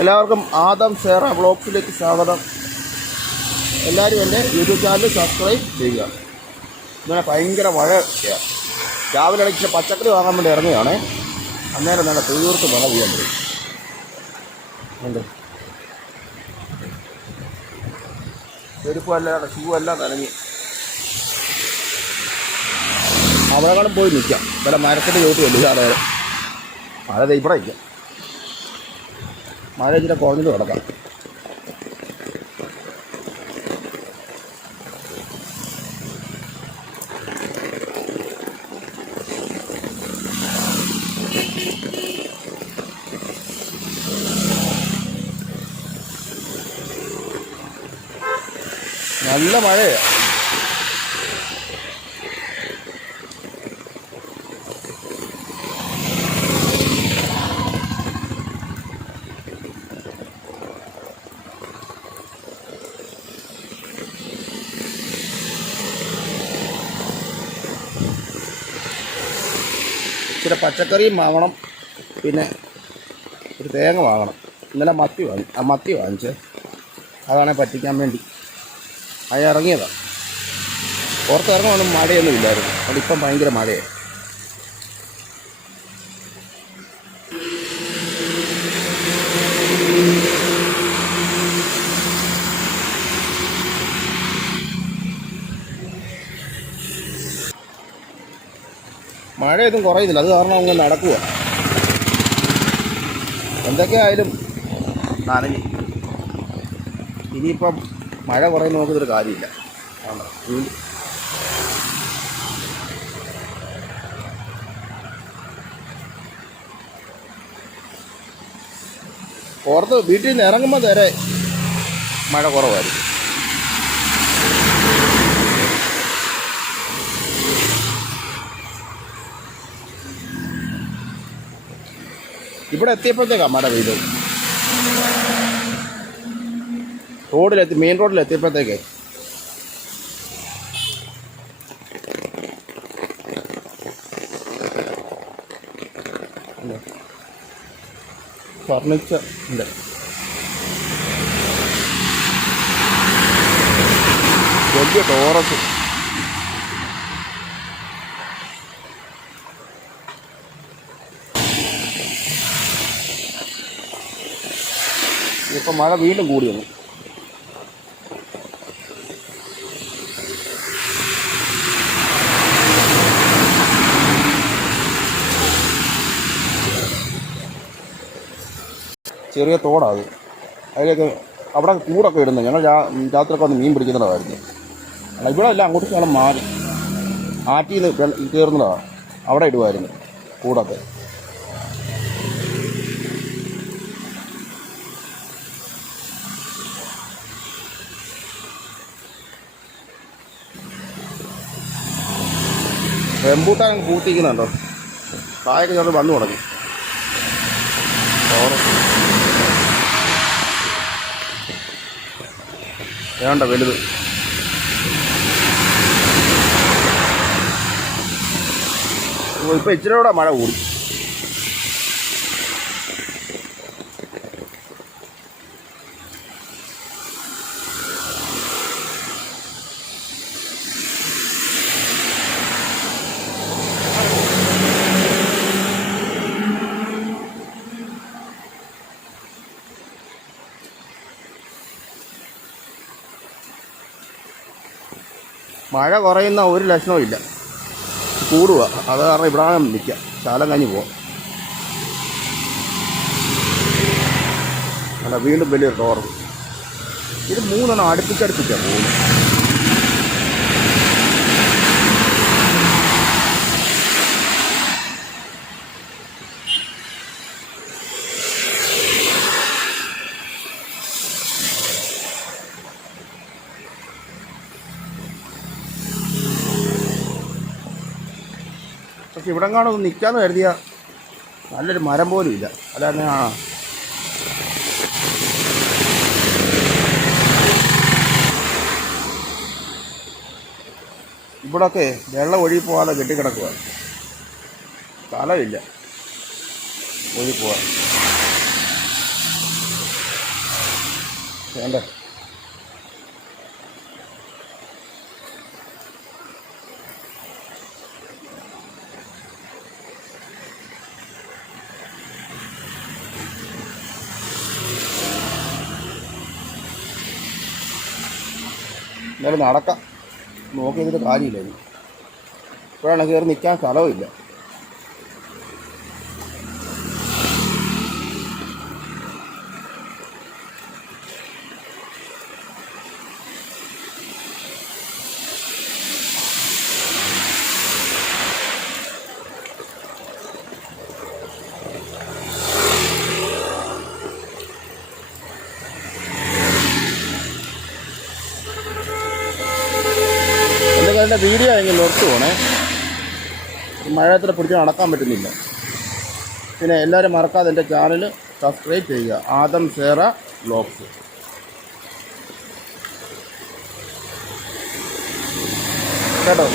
എല്ലാവർക്കും ആദം സേറ വ്ളോഗ്സിലേക്ക് സ്വാഗതം. എല്ലാവരും എൻ്റെ യൂട്യൂബ് ചാനൽ സബ്സ്ക്രൈബ് ചെയ്യുക. ഇങ്ങനെ ഭയങ്കര മഴയൊക്കെയാണ്. രാവിലെ ഇടയ്ക്ക് പച്ചക്കറി വാങ്ങാൻ വേണ്ടി ഇറങ്ങുകയാണ്. അന്നേരം നല്ല തീർത്ത് മഴ പെയ്യാൻ പറ്റും. ഉണ്ട് ചെരുപ്പും എല്ലാം ഷൂ എല്ലാം നനഞ്ഞ് അവിടെകളും പോയി നിൽക്കാം. ഇവിടെ മരത്തിൻ്റെ ചോട്ടില്ല ഇതാണ് മഴ ഇവിടെ ഇല്ല. മഴ ഇച്ചിരി കുറഞ്ഞിട്ട് കിടക്കാം. നല്ല മഴയാണ്. ഇച്ചിരി പച്ചക്കറിയും വാങ്ങണം, പിന്നെ ഒരു തേങ്ങ വാങ്ങണം. ഇന്നലെ മത്തി വാങ്ങിച്ചേ, അതാണെ പറ്റിക്കാൻ വേണ്ടി അത് ഇറങ്ങിയതാണ്. പുറത്തിറങ്ങുവാനും മഴയൊന്നും ഇല്ലായിരുന്നു. അവിടെ ഇപ്പം ഭയങ്കര മഴയാണ്. മഴയൊന്നും കുറയുന്നില്ല. അത് കാരണം അങ്ങ് നടക്കുക. എന്തൊക്കെയായാലും നനഞ്ഞു. ഇനിയിപ്പം മഴ കുറയുന്ന നോക്കുന്നൊരു കാര്യമില്ല. പുറത്ത് വീട്ടിൽ നിന്ന് ഇറങ്ങുമ്പോൾ നേരെ മഴ കുറവായിരിക്കും. ഇവിടെ എത്തിയപ്പോഴത്തേക്കാണ് മഴ പെയ്തത്. മെയിൻ റോഡിലെത്തിയപ്പോഴത്തേക്കേ ഫർണിച്ചർ ഉണ്ട്. വലിയ ടോറസ്. ഇപ്പം മഴ വീണ്ടും കൂടി വന്നു. ചെറിയ തോടാത്. അതിലേക്ക് അവിടെ കൂടൊക്കെ ഇടുന്നത്. ഞങ്ങൾ രാത്രിയൊക്കെ വന്ന് മീൻ പിടിക്കുന്നതായിരുന്നു. ഇവിടെ എല്ലാം അങ്ങോട്ട് സ്ഥലം മാറി ആറ്റിൽ നിന്ന് കയറുന്നതാണ്. അവിടെ ഇടുമായിരുന്നു കൂടൊക്കെ. റംബൂട്ടാൻ പൂത്തിക്കുന്നുണ്ടോ? കായൊക്കെ ഞങ്ങൾ വന്നു തുടങ്ങി. വേണ്ട വലുത്. ഇപ്പം ഇച്ചിരി കൂടെ മഴ കൂടി. മഴ കുറയുന്ന ഒരു ലക്ഷണവും ഇല്ല. കൂടുക. അത് കാരണം ഇവിടെ നിൽക്കാം. ശാലം കഴിഞ്ഞ് പോവാം. അല്ല, വീണ്ടും വലിയൊരു ടോർ. ഇത് 3 അടുപ്പിച്ചടുപ്പിച്ചാണ് പോകുന്നത്. പക്ഷെ ഇവിടെ കാണും നിൽക്കാമെന്ന് കരുതിയ നല്ലൊരു മരം പോലും ഇല്ല. അല്ലാതെ ഇവിടൊക്കെ വെള്ളം ഒഴുകി പോകാതെ കെട്ടിക്കിടക്കുക. സ്ഥലമില്ല ഒഴുകി പോകാൻ. വേണ്ട. എന്നാലും നടക്കാം, നോക്കി ഇതിൻ്റെ കാര്യമില്ല. ഇനി ഇപ്പോഴാണ് കയറി നിൽക്കാൻ സ്ഥലവുമില്ല. എൻ്റെ വീഡിയോ എങ്ങനെ നിർത്തി പോണേ, മഴയത്തിൽ പിടിച്ച് നടക്കാൻ പറ്റുന്നില്ല. പിന്നെ എല്ലാവരും മറക്കാതെ എൻ്റെ ചാനൽ സബ്സ്ക്രൈബ് ചെയ്യുക, ആദം സേറ വ്ലോഗ്സ്. കേട്ടോ.